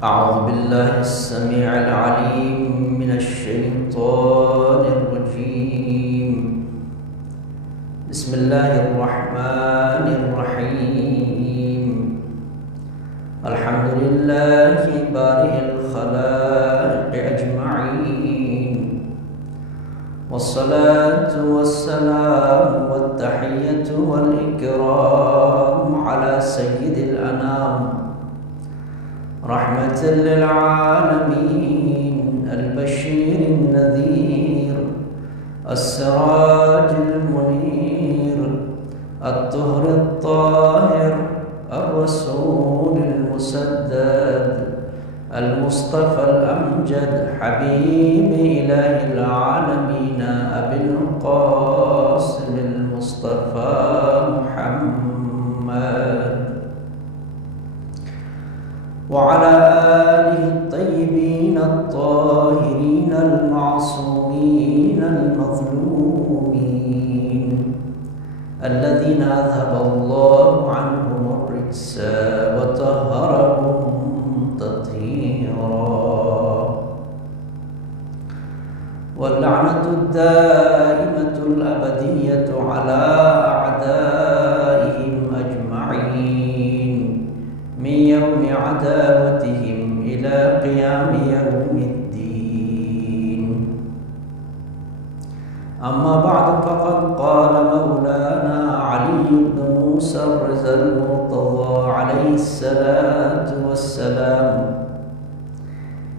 أعوذ بالله السميع العليم من الشيطان الرجيم. بسم الله الرحمن الرحيم. الحمد لله بارئ الخلائق أجمعين، والصلاة والسلام والتحية والإكرام على سيد الأنام، رحمة للعالمين، البشير النذير، السراج المنير، الطهر الطاهر، الرسول المسدد، المصطفى الأمجد، حبيب إله العالمين أبي القاسم المصطفى محمد، وعلى آله الطيبين الطاهرين المعصومين المظلومين الذين أذهب الله عنهم الرجس وطهرهم تطهيرا، واللعنة الدائمة الأبدية على أعدائهم أجمعين من يوم عداوتهم إلى قيام يوم الدين. أما بعد، فقد قال مولانا علي بن موسى الرضا المرتضى عليه الصلاة والسلام: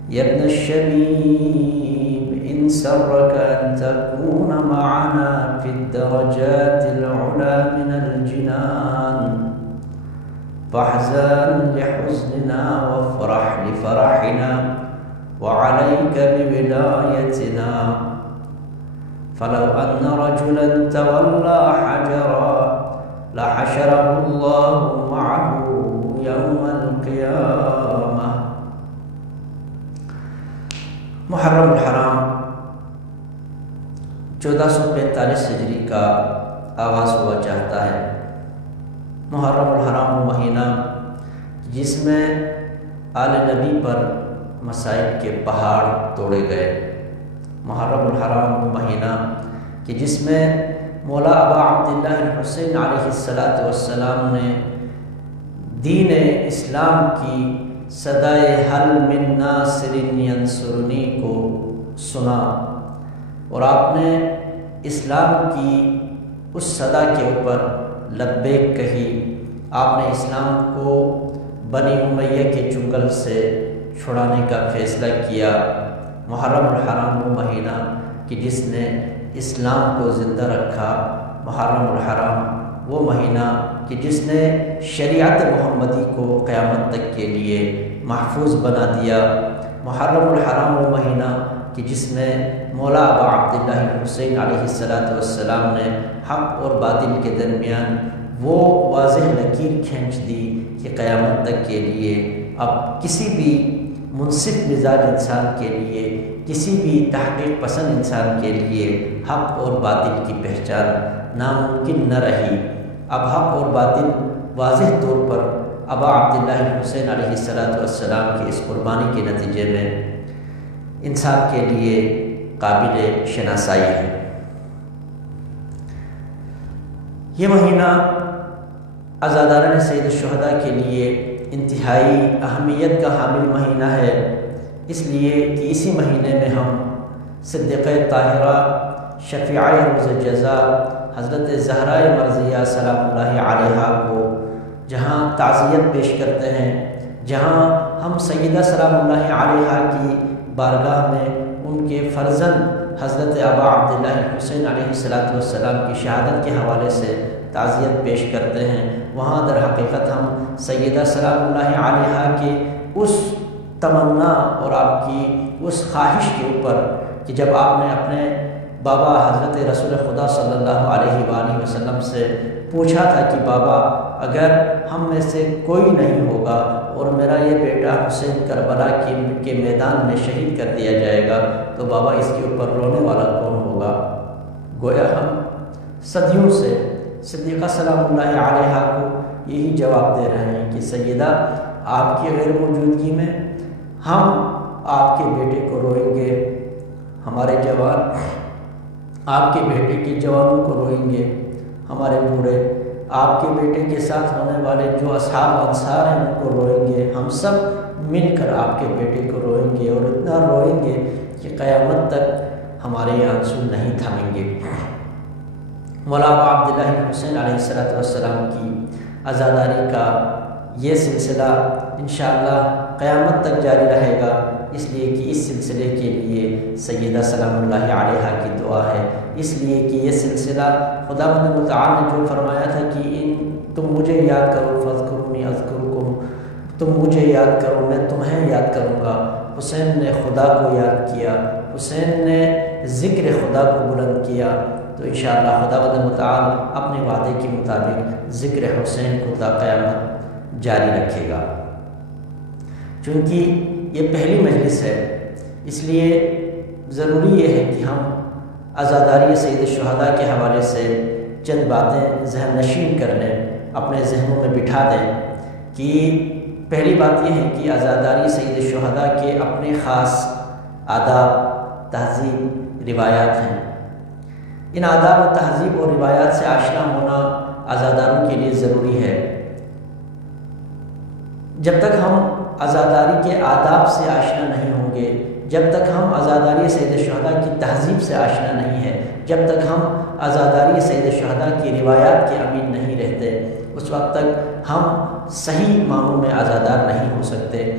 يا ابن الشبيب، إن سرك أن تكون معنا في الدرجات العلى من الجنان فاحزن لحزننا وافرح لفرحنا، وعليك بولايتنا. فلو أن رجلا تولى حجرا لحشره الله معه يوم القيامة. محرم الحرام 1445 ہجری کا آغاز ہوا چاہتا ہے۔ محرم الحرام وہ مہینہ جس میں آل نبی پر مصائب کے پہاڑ توڑے گئے، محرم الحرام وہ مہینہ کہ جس میں مولا ابا عبداللہ الحسین علیہ السلام نے دین اسلام کی صدائے حل من ناصر ینصرنی کو سنا، اور آپ نے اسلام کی اس صدا کے اوپر لبیک کہی۔ آپ نے اسلام کو بنی امیہ کے چنگل سے چھڑانے کا فیصلہ کیا۔ محرم الحرام وہ مہینہ کہ جس نے اسلام کو زندہ رکھا، محرم الحرام وہ مہینہ کہ جس نے شریعت محمدی کو قیامت تک کے لیے محفوظ بنا دیا، محرم الحرام وہ مہینہ کہ جس میں مولا ابا عبداللہ الحسین علیہ السلام نے حق اور باطل کے درمیان وہ واضح لکیر کھینچ دی کہ قیامت تک کے لیے اب کسی بھی منصف مزاج انسان کے لیے، کسی بھی تحقیق پسند انسان کے لیے حق اور باطل کی پہچان ناممکن نہ رہی۔ اب حق اور باطل واضح طور پر ابا عبداللہ الحسین علیہ السلام کی اس قربانی کے نتیجے میں انسان کے لیے قابل شناسائی ہے۔ یہ مہینہ عزاداران سید الشہداء کے لیے انتہائی اہمیت کا حامل مہینہ ہے، اس لیے کہ اسی مہینے میں ہم صدیقہ طاہرہ شفیعہ روز جزا حضرت زہرائے مرضیہ سلام اللہ علیہا کو جہاں تعزیت پیش کرتے ہیں، جہاں ہم سیدہ سلام اللہ علیہا کی بارگاہ میں ان کے فرزند حضرت ابا عبداللہ الحسین علیہ السلام کی شہادت کے حوالے سے تعزیت پیش کرتے ہیں، وہاں در حقیقت ہم سیدہ سلام اللہ علیہا کے اس تمنا اور آپ کی اس خواہش کے اوپر کہ جب آپ نے اپنے بابا حضرت رسول خدا صلی اللہ علیہ وآلہ وسلم سے پوچھا تھا کہ بابا اگر ہم میں سے کوئی نہیں ہوگا اور میرا یہ بیٹا حسین کربلا کے میدان میں شہید کر دیا جائے گا تو بابا اس کے اوپر رونے والا کون ہوگا؟ گویا ہم صدیوں سے صدیقہ سلام اللہ علیہا کو یہی جواب دے رہے ہیں کہ سیدہ آپ کی غیر موجودگی میں ہم آپ کے بیٹے کو روئیں گے، ہمارے جوان آپ کے بیٹے کے جوانوں کو روئیں گے، ہمارے بوڑھے آپ کے بیٹے کے ساتھ ہونے والے جو اصحاب انصار ہیں ان کو روئیں گے، ہم سب مل کر آپ کے بیٹے کو روئیں گے، اور اتنا روئیں گے کہ قیامت تک ہمارے آنسو نہیں تھمیں گے۔ مولانا عبداللہ حسین علیہ السلام کی عزاداری کا یہ سلسلہ انشاءاللہ قیامت تک جاری رہے گا، اس لیے کہ اس سلسلے کے لیے سیدہ سلام اللہ علیہا کی دعا ہے، اس لیے کہ یہ سلسلہ خداوند متعال نے جو فرمایا تھا کہ تم مجھے یاد کرو فاذکرونی اذکرکم، تم مجھے یاد کرو میں تمہیں یاد کروں گا۔ حسین نے خدا کو یاد کیا، حسین نے ذکر خدا کو بلند کیا، تو انشاءاللہ خداوند متعال اپنے وعدے کے مطابق ذکر حسین کو تا قیامت جاری رکھے گا۔ چونکہ یہ پہلی مجلس ہے، اس لیے ضروری یہ ہے کہ ہم عزاداری سید الشہداء کے حوالے سے چند باتیں ذہن نشین کر لیں، اپنے ذہنوں میں بٹھا دیں کہ پہلی بات یہ ہے کہ عزاداری سید الشہداء کے اپنے خاص آداب، تہذیب، روایات ہیں۔ ان آداب و تہذیب اور روایات سے آشنا ہونا عزاداروں کے لیے ضروری ہے۔ جب تک ہم عزاداری کے آداب سے آشنا نہیں ہوں گے، جب تک ہم عزاداری سید الشہداء کی تہذیب سے آشنا نہیں ہے، جب تک ہم عزاداری سید الشہداء کی روایات کے امین نہیں رہتے، اس وقت تک ہم صحیح معنوں میں عزادار نہیں ہو سکتے۔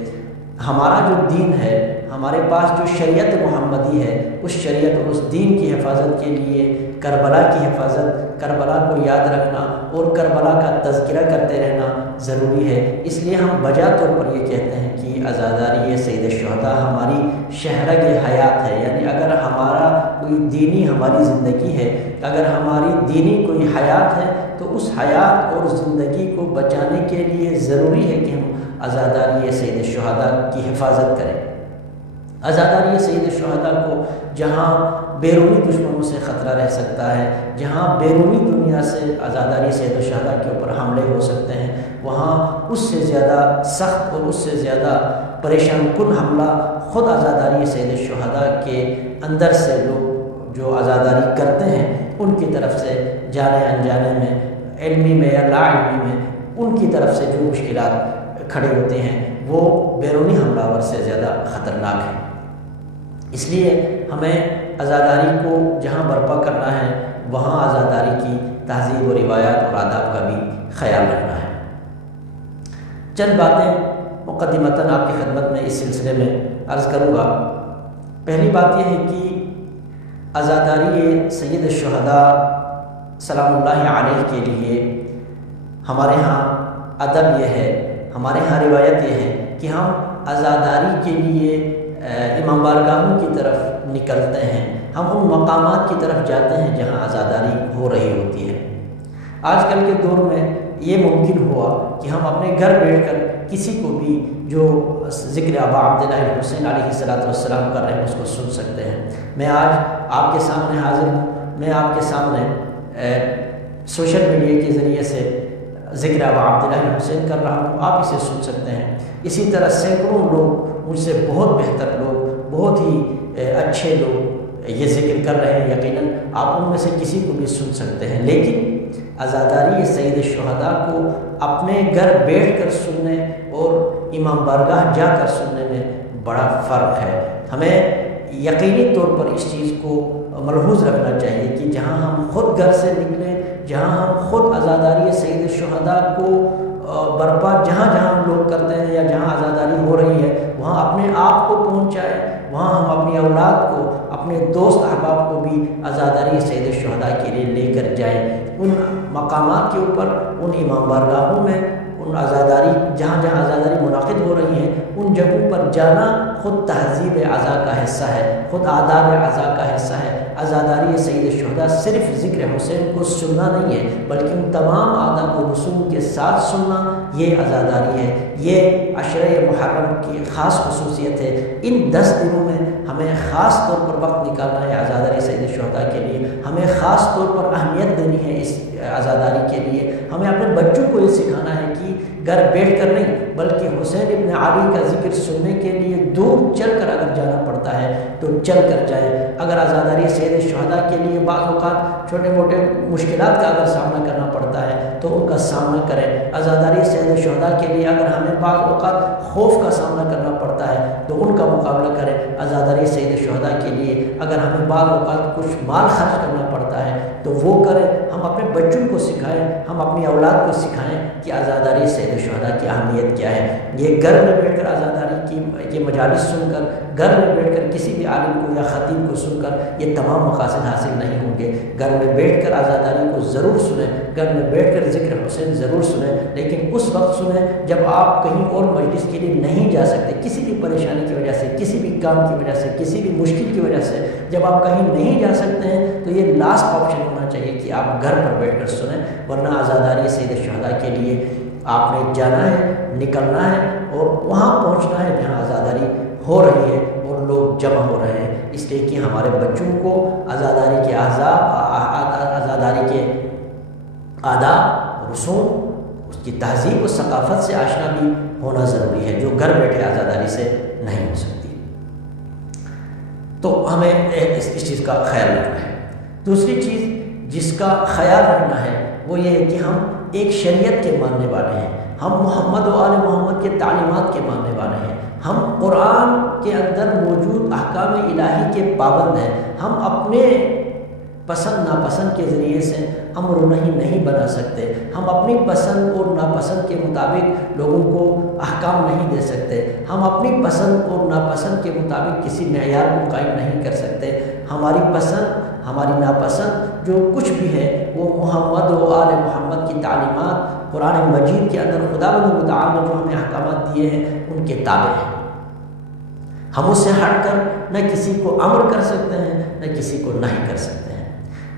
ہمارا جو دین ہے، ہمارے پاس جو شریعت محمدی ہے، اس شریعت اور اس دین کی حفاظت کے لیے کربلا کی حفاظت، کربلا کو یاد رکھنا اور کربلا کا تذکرہ کرتے رہنا ضروری ہے۔ اس لیے ہم بجا طور پر یہ کہتے ہیں کہ عزاداری سید الشہداء ہماری شہرگ حیات ہے، یعنی اگر ہمارا کوئی دینی ہماری زندگی ہے، اگر ہماری دینی کوئی حیات ہے، تو اس حیات اور زندگی کو بچانے کے لیے ضروری ہے کہ ہم عزاداری سید الشہداء کی حفاظت کریں۔ عزاداری سید الشہداء کو جہاں بیرونی دشمنوں سے خطرہ رہ سکتا ہے، جہاں بیرونی دنیا سے عزاداری سید الشہداء کے اوپر حملے ہو سکتے ہیں، وہاں اس سے زیادہ سخت اور اس سے زیادہ پریشان کن حملہ خود عزاداری سید الشہداء کے اندر سے لوگ جو عزاداری کرتے ہیں ان کی طرف سے جانے انجانے میں، علمی میں یا لا علمی میں، ان کی طرف سے جو مشکلات کھڑے ہوتے ہیں وہ بیرونی حملہ آور سے زیادہ خطرناک ہیں۔ اس لیے ہمیں عزاداری کو جہاں برپا کرنا ہے وہاں عزاداری کی تہذیب و روایات اور آداب کا بھی خیال رکھنا ہے۔ چند باتیں مقدمتاً آپ کی خدمت میں اس سلسلے میں عرض کروں گا۔ پہلی بات یہ ہے کہ عزاداری سید الشہداء سلام اللہ علیہ کے لیے ہمارے ہاں ادب یہ ہے، ہمارے ہاں روایت یہ ہے کہ ہم عزاداری کے لیے امام بارگاہوں کی طرف نکلتے ہیں، ہم ان مقامات کی طرف جاتے ہیں جہاں عزاداری ہو رہی ہوتی ہے۔ آج کل کے دور میں یہ ممکن ہوا کہ ہم اپنے گھر بیٹھ کر کسی کو بھی جو ذکر آبا عبداللہ حسین علیہ السلام کر رہے ہیں اس کو سن سکتے ہیں۔ میں آج آپ کے سامنے حاضر ہوں، میں آپ کے سامنے سوشل میڈیا کے ذریعے سے ذکر آبا عبداللہ حسین کر رہا ہوں، آپ اسے سن سکتے ہیں۔ اسی طرح سینکڑوں لوگ مجھ سے بہت بہتر لوگ، بہت ہی اچھے لوگ یہ ذکر کر رہے ہیں، یقیناً آپ ان میں سے کسی کو بھی سن سکتے ہیں، لیکن عزاداری سید الشہداء کو اپنے گھر بیٹھ کر سننے اور امام بارگاہ جا کر سننے میں بڑا فرق ہے۔ ہمیں یقینی طور پر اس چیز کو ملحوظ رکھنا چاہیے کہ جہاں ہم خود گھر سے نکلیں، جہاں ہم خود عزاداری سید الشہداء کو برپا جہاں ہم لوگ کرتے ہیں یا جہاں عزاداری ہو رہی ہے وہاں اپنے آپ کو پہنچائیں، وہاں ہم اپنی اولاد کو، اپنے دوست احباب کو بھی عزاداری سید الشہداء کے لیے لے کر جائیں۔ ان مقامات کے اوپر، ان امام بارگاہوں میں، ان عزاداری جہاں عزاداری منعقد ہو رہی ہیں ان جگہوں پر جانا خود تہذیب عزا کا حصہ ہے، خود آداب عزا کا حصہ ہے۔ عزاداری سید الشہداء صرف ذکر حسین کو سننا نہیں ہے بلکہ ان تمام آداب و رسوم کے ساتھ سننا یہ عزاداری ہے۔ یہ عشرہ محرم کی خاص خصوصیت ہے۔ ان 10 دنوں میں ہمیں خاص طور پر وقت نکالنا ہے عزاداری سید الشہداء کے لیے، ہمیں خاص طور پر اہمیت دینی ہے اس عزاداری کے لیے۔ ہمیں اپنے بچوں کو یہ سکھانا ہے کہ گھر بیٹھ کر نہیں بلکہ حسین ابن علی کا ذکر سننے کے لیے دور چل کر اگر جانا پڑتا ہے تو چل کر جائے۔ اگر عزاداری سید الشہداء کے لیے بعض اوقات چھوٹے موٹے مشکلات کا اگر سامنا کرنا پڑتا ہے تو ان کا سامنا کریں۔ عزاداری سید الشہداء کے لیے اگر ہمیں بعض اوقات خوف کا سامنا کرنا پڑتا ہے تو ان کا مقابلہ کریں۔ عزاداری سید الشہداء کے لیے اگر ہمیں بعض اوقات کچھ مال خرچ کرنا پڑتا ہے تو وہ کریں۔ ہم اپنے بچوں کو سکھائیں، ہم اپنی اولاد کو سکھائیں کہ عزاداری سید الشہداء کی اہمیت کیا ہے۔ یہ گھر میں بیٹھ کر عزاداری کی یہ مجالس سن کر، گھر میں بیٹھ کر کسی بھی عالم کو یا خطیب کو سن کر یہ تمام مقاصد حاصل نہیں ہوں گے۔ گھر میں بیٹھ کر عزاداری کو ضرور سنیں، گھر میں بیٹھ کر ذکر حسین ضرور سنیں، لیکن اس وقت سنیں جب آپ کہیں اور مجلس کے لیے نہیں جا سکتے، کسی بھی پریشانی کی وجہ سے، کسی بھی کام کی وجہ سے، کسی بھی مشکل کی وجہ سے جب آپ کہیں نہیں جا سکتے ہیں تو یہ لاسٹ آپشن ہونا چاہیے کہ آپ گھر پر بیٹھ کر سنیں، ورنہ عزاداری سید الشہداء کے لیے آپ نے جانا ہے، نکلنا ہے اور وہاں پہنچنا ہے جہاں عزاداری ہو رہی ہے اور لوگ جمع ہو رہے ہیں، اس لیے کہ ہمارے بچوں کو عزاداری کے عزاداری کے آداب، رسوم، اس کی تہذیب و ثقافت سے آشنا بھی ہونا ضروری ہے، جو گھر بیٹھے عزاداری سے نہیں ہو سکتی۔ تو ہمیں اس چیز کا خیال رکھنا ہے۔ دوسری چیز جس کا خیال رکھنا ہے وہ یہ ہے کہ ہم ایک شریعت کے ماننے والے ہیں، ہم محمد و آل محمد کے تعلیمات کے ماننے والے ہیں، ہم قرآن کے اندر موجود احکام الہی کے پابند ہیں، ہم اپنے پسند ناپسند کے ذریعے سے امر و نہی نہیں بنا سکتے، ہم اپنی پسند اور ناپسند کے مطابق لوگوں کو احکام نہیں دے سکتے، ہم اپنی پسند اور ناپسند کے مطابق کسی معیار کو قائم نہیں کر سکتے۔ ہماری پسند، ہماری ناپسند جو کچھ بھی ہے وہ محمد و آل محمد کی تعلیمات، قرآن مجید کے اندر خداوند متعال نے جو ہمیں احکامات دیے ہیں ان کے تابع ہیں۔ ہم اس سے ہٹ کر نہ کسی کو امر کر سکتے ہیں نہ کسی کو نہیں کر سکتے ہیں۔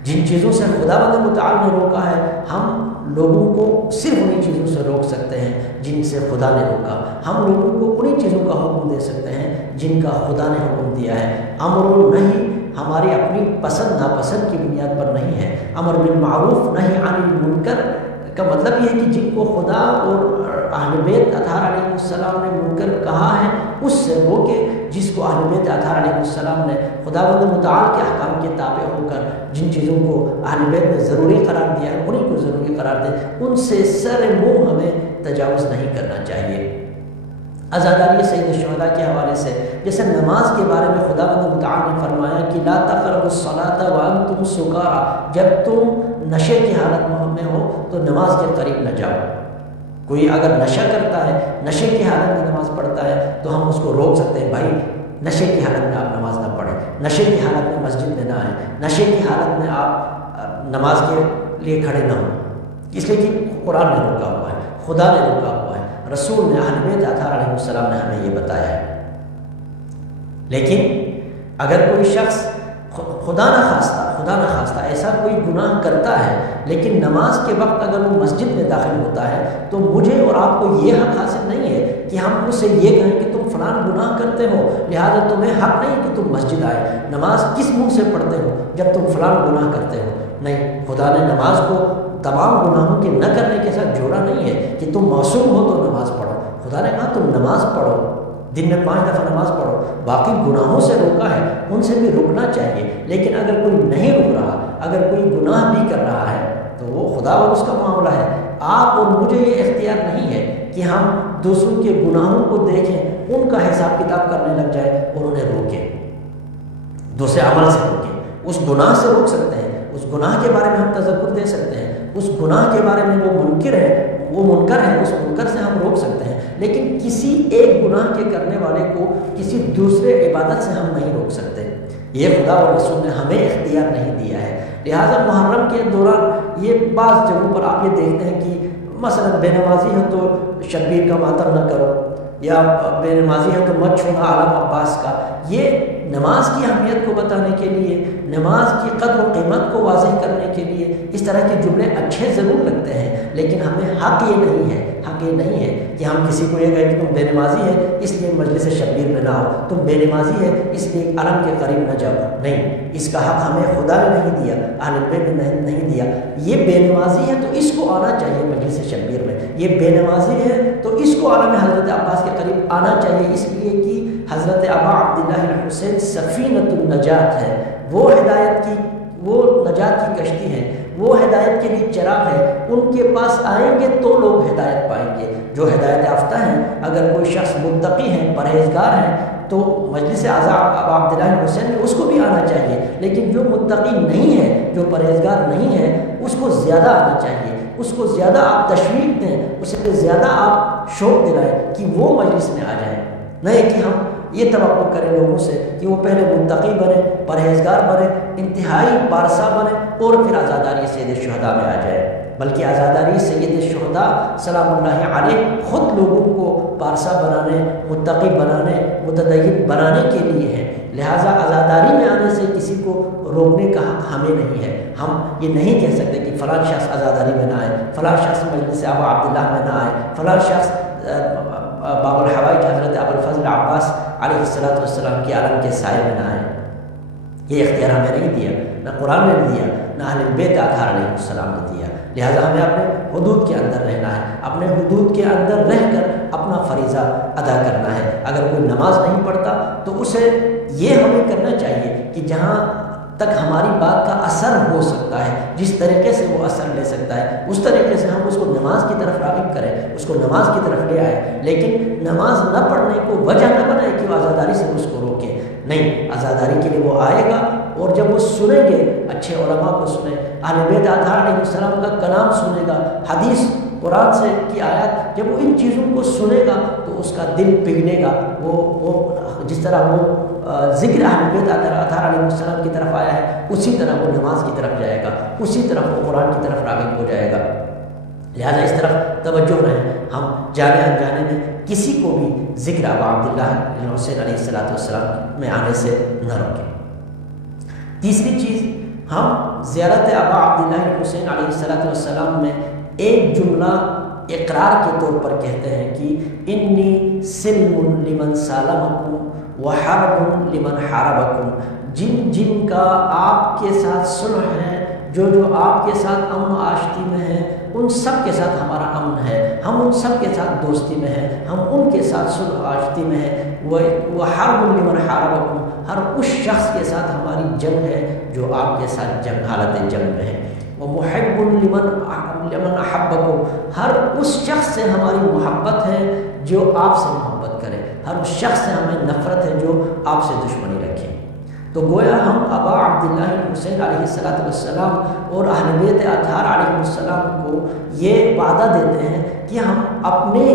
جن چیزوں سے خداوند متعال نے روکا ہے ہم لوگوں کو صرف انہی چیزوں سے روک سکتے ہیں جن سے خدا نے روکا، ہم لوگوں کو انہی چیزوں کا حکم دے سکتے ہیں جن کا خدا نے حکم دیا ہے۔ امر و نہی ہماری اپنی پسند ناپسند کی بنیاد پر نہیں ہے۔ امر بالمعروف نہی عن المنکر کا مطلب یہ ہے کہ جن کو خدا اور اہل بیت اطہار علیہ السلام نے منکر کہا ہے اس سے روکے، جس کو اہل بیت اطہار علیہ السلام نے خداوند متعال کے احکام کے تابع ہو کر جن چیزوں کو اہل بیت نے ضروری قرار دیا ہے انہیں کو ضروری قرار دیں، ان سے سر منہ ہمیں تجاوز نہیں کرنا چاہیے۔ عزاداری سید الشہداء کے حوالے سے جیسے نماز کے بارے میں خداوند متعال نے فرمایا کہ لا تقربوا الصلاۃ وانتم سکارى، جب تم نشے کی حالت میں ہو تو نماز کے قریب نہ جاؤ۔ کوئی اگر نشہ کرتا ہے، نشے کی حالت میں نماز پڑھتا ہے تو ہم اس کو روک سکتے ہیں، بھائی نشے کی حالت میں آپ نماز نہ پڑھیں، نشے کی حالت میں مسجد میں نہ آئیں، نشے کی حالت میں آپ نماز کے لیے کھڑے نہ ہوں، اس لیے کہ قرآن نے روکا ہوا ہے، خدا نے روکا ہوا ہے، رسول نے اہل بیت اطہار علیہ السلام نے ہمیں یہ بتایا ہے۔ لیکن اگر کوئی شخص خدا نہ خواستہ ایسا کوئی گناہ کرتا ہے لیکن نماز کے وقت اگر وہ مسجد میں داخل ہوتا ہے تو مجھے اور آپ کو یہ حق حاصل نہیں ہے کہ ہم اس سے یہ کہیں کہ تم فلان گناہ کرتے ہو لہذا تمہیں حق نہیں کہ تم مسجد آئے، نماز کس منہ سے پڑھتے ہو جب تم فلان گناہ کرتے ہو؟ نہیں، خدا نے نماز کو تمام گناہوں کے نہ کرنے کے ساتھ جوڑا نہیں ہے کہ تم معصوم ہو تو نماز پڑھو۔ خدا نے کہا تم نماز پڑھو، دن میں 5 دفعہ نماز پڑھو، باقی گناہوں سے روکا ہے ان سے بھی رکنا چاہیے۔ لیکن اگر کوئی نہیں رک رہا، اگر کوئی گناہ بھی کر رہا ہے تو وہ خدا اور اس کا معاملہ ہے، آپ اور مجھے یہ اختیار نہیں ہے کہ ہم دوسروں کے گناہوں کو دیکھیں، ان کا حساب کتاب کرنے لگ جائے اور انہیں روکیں، دوسرے عمل سے روکیں۔ اس گناہ سے روک سکتے ہیں، اس گناہ کے بارے میں ہم تذکر دے سکتے ہیں، اس گناہ کے بارے میں وہ منکر ہے اس منکر سے ہم روک سکتے ہیں، لیکن کسی ایک گناہ کے کرنے والے کو کسی دوسرے عبادت سے ہم نہیں روک سکتے۔ یہ خدا اور رسول نے ہمیں اختیار نہیں دیا ہے۔ لہٰذا محرم کے دوران یہ بعض جگہوں پر آپ یہ دیکھتے ہیں کہ مثلا بے نمازی ہے تو شبیر کا ماتم نہ کرو، یا بے نمازی ہے تو مت چھونا علم عباس کا۔ یہ نماز کی اہمیت کو بتانے کے لیے، نماز کی قدر و قیمت کو واضح کرنے کے لیے اس طرح کے جملے اچھے ضرور لگتے ہیں، لیکن ہمیں حق یہ نہیں ہے حق یہ نہیں ہے کہ ہم کسی کو یہ کہیں کہ تم بے نمازی ہے اس لیے مجلس شبیر میں نہ آؤ، تم بے نمازی ہے اس لیے علم کے قریب نہ جاؤ، نہیں، اس کا حق ہمیں خدا نے نہیں دیا، اہل بیت نے نہیں دیا۔ یہ بے نمازی ہے تو اس کو آنا چاہیے مجلس شبیر میں، یہ بے نمازی ہے تو اس کو عالم حضرت عباس کے قریب آنا چاہیے، اس لیے کہ حضرت ابا عبداللہ الحسین سفینۃ النجات ہے، وہ ہدایت کی، وہ نجات کی کشتی ہے، وہ ہدایت کے لیے چراغ ہے، ان کے پاس آئیں گے تو لوگ ہدایت پائیں گے۔ جو ہدایت یافتہ ہیں، اگر کوئی شخص متقی ہے، پرہیزگار ہے، تو مجلس اعضاء ابا عبداللہ الحسین میں اس کو بھی آنا چاہیے، لیکن جو متقی نہیں ہے، جو پرہیزگار نہیں ہے، اس کو زیادہ آنا چاہیے، اس کو زیادہ آپ تشویق دیں، اس پہ زیادہ آپ شوق دلائیں کہ وہ مجلس میں آ جائیں، نہیں کہ ہم یہ توقع کریں لوگوں سے کہ وہ پہلے متقی بنے، پرہیزگار بنے، انتہائی پارسا بنے اور پھر عزاداری سید الشہداء میں آ جائے، بلکہ عزاداری سید الشہداء سلام اللہ علیہ خود لوگوں کو پارسا بنانے، متقی بنانے، متدین بنانے کے لیے ہے، لہٰذا عزاداری میں آنے سے کسی کو روکنے کا حق ہمیں نہیں ہے۔ ہم یہ نہیں کہہ سکتے کہ فلاں شخص عزاداری میں نہ آئے، فلاں شخص مجلس ابا عبداللہ میں نہ آئے، فلاں شخص باب الحوائج حضرت ابو الفضل عباس علیہ السلام کے عالم کے سائے میں نہ آئے۔ یہ اختیار ہمیں نہیں دیا، نہ قرآن نے دیا، نہ اہل بیت اطہار علیہ السلام نے دیا، لہٰذا ہمیں اپنے حدود کے اندر رہنا ہے، اپنے حدود کے اندر رہ کر اپنا فریضہ ادا کرنا ہے۔ اگر کوئی نماز نہیں پڑھتا تو اسے یہ ہمیں کرنا چاہیے کہ جہاں تک ہماری بات کا اثر ہو سکتا ہے، جس طریقے سے وہ اثر لے سکتا ہے، اس طریقے سے ہم اس کو نماز کی طرف راغب کریں، اس کو نماز کی طرف لے آئے، لیکن نماز نہ پڑھنے کو وجہ نہ بنائے کہ وہ عزاداری سے اس کو روکے، نہیں، عزاداری کے لیے وہ آئے گا، اور جب وہ سنیں گے، اچھے علماء کو سنیں، اہل بیت اطہار علیہ السلام کا کلام سنے گا، حدیث قرآن سے کی آیات، جب وہ ان چیزوں کو سنے گا تو اس کا دل پگھلے گا، وہ جس طرح وہ ذکر اہل بیت اطہار علیہ السلام کی طرف آیا ہے، اسی طرح وہ نماز کی طرف جائے گا، اسی طرح وہ قرآن کی طرف راغب ہو جائے گا۔ لہذا اس طرف توجہ رہے، ہم جانے انجانے میں کسی کو بھی ذکر ابا عبداللہ الحسین علیہ السلام میں آنے سے نہ روکیں۔ تیسری چیز، ہم زیارت ابا عبداللہ الحسین علیہ السلام میں ایک جملہ اقرار کے طور پر کہتے ہیں کہ انی سلم لمن سالمکم وحرب لمن حاربکم، جن کا آپ کے ساتھ صلح ہے، جو آپ کے ساتھ امن و آشتی میں ہیں، ان سب کے ساتھ ہمارا امن ہے، ہم ان سب کے ساتھ دوستی میں ہیں، ہم ان کے ساتھ صلح و آشتی میں ہیں، وحرب لمن حاربکم، ہر اس شخص کے ساتھ ہماری جنگ ہے جو آپ کے ساتھ حالت جنگ میں ہے، ومحب لمن احبکم، ہر اس شخص سے ہماری محبت ہے جو آپ سے محبت کرے، ہر اس شخص سے ہمیں نفرت ہے جو آپ سے دشمنی رکھے۔ تو گویا ہم ابا عبداللہ الحسین علیہ السلام اور اہل بیت اطہار علیہ السلام کو یہ وعدہ دیتے ہیں کہ ہم اپنے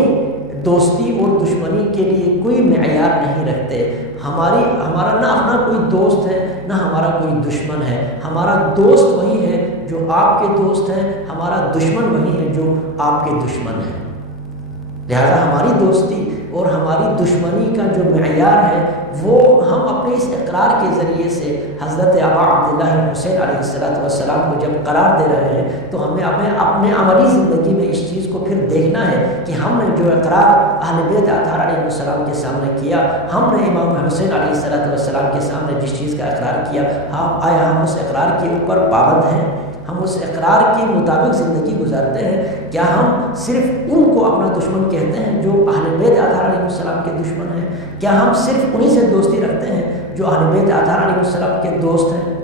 دوستی اور دشمنی کے لیے کوئی معیار نہیں رکھتے، ہمارا نہ اپنا کوئی دوست ہے نہ ہمارا کوئی دشمن ہے، ہمارا دوست وہی ہے جو آپ کے دوست ہیں، ہمارا دشمن وہی ہے جو آپ کے دشمن ہیں، لہذا ہماری دوستی اور ہماری دشمنی کا جو معیار ہے وہ ہم اپنے اس اقرار کے ذریعے سے حضرت ابا عبداللہ الحسین علیہ السلام کو جب قرار دے رہے ہیں تو ہمیں اپنے عملی زندگی میں اس چیز کو پھر دیکھنا ہے کہ ہم نے جو اقرار اہل بیت اطہار علیہ السلام کے سامنے کیا، ہم نے امام حسین علیہ السلام کے سامنے جس چیز کا اقرار کیا، آیا ہم اس اقرار کے اوپر پابند ہیں، ہم اس اقرار کے مطابق زندگی گزارتے ہیں؟ کیا ہم صرف ان کو اپنا دشمن کہتے ہیں جو اہل بیت اطہار علیہ السلام کے دشمن ہیں؟ کیا ہم صرف انہی سے دوستی رکھتے ہیں جو اہل بیت اطہار علیہ السلام کے دوست ہیں؟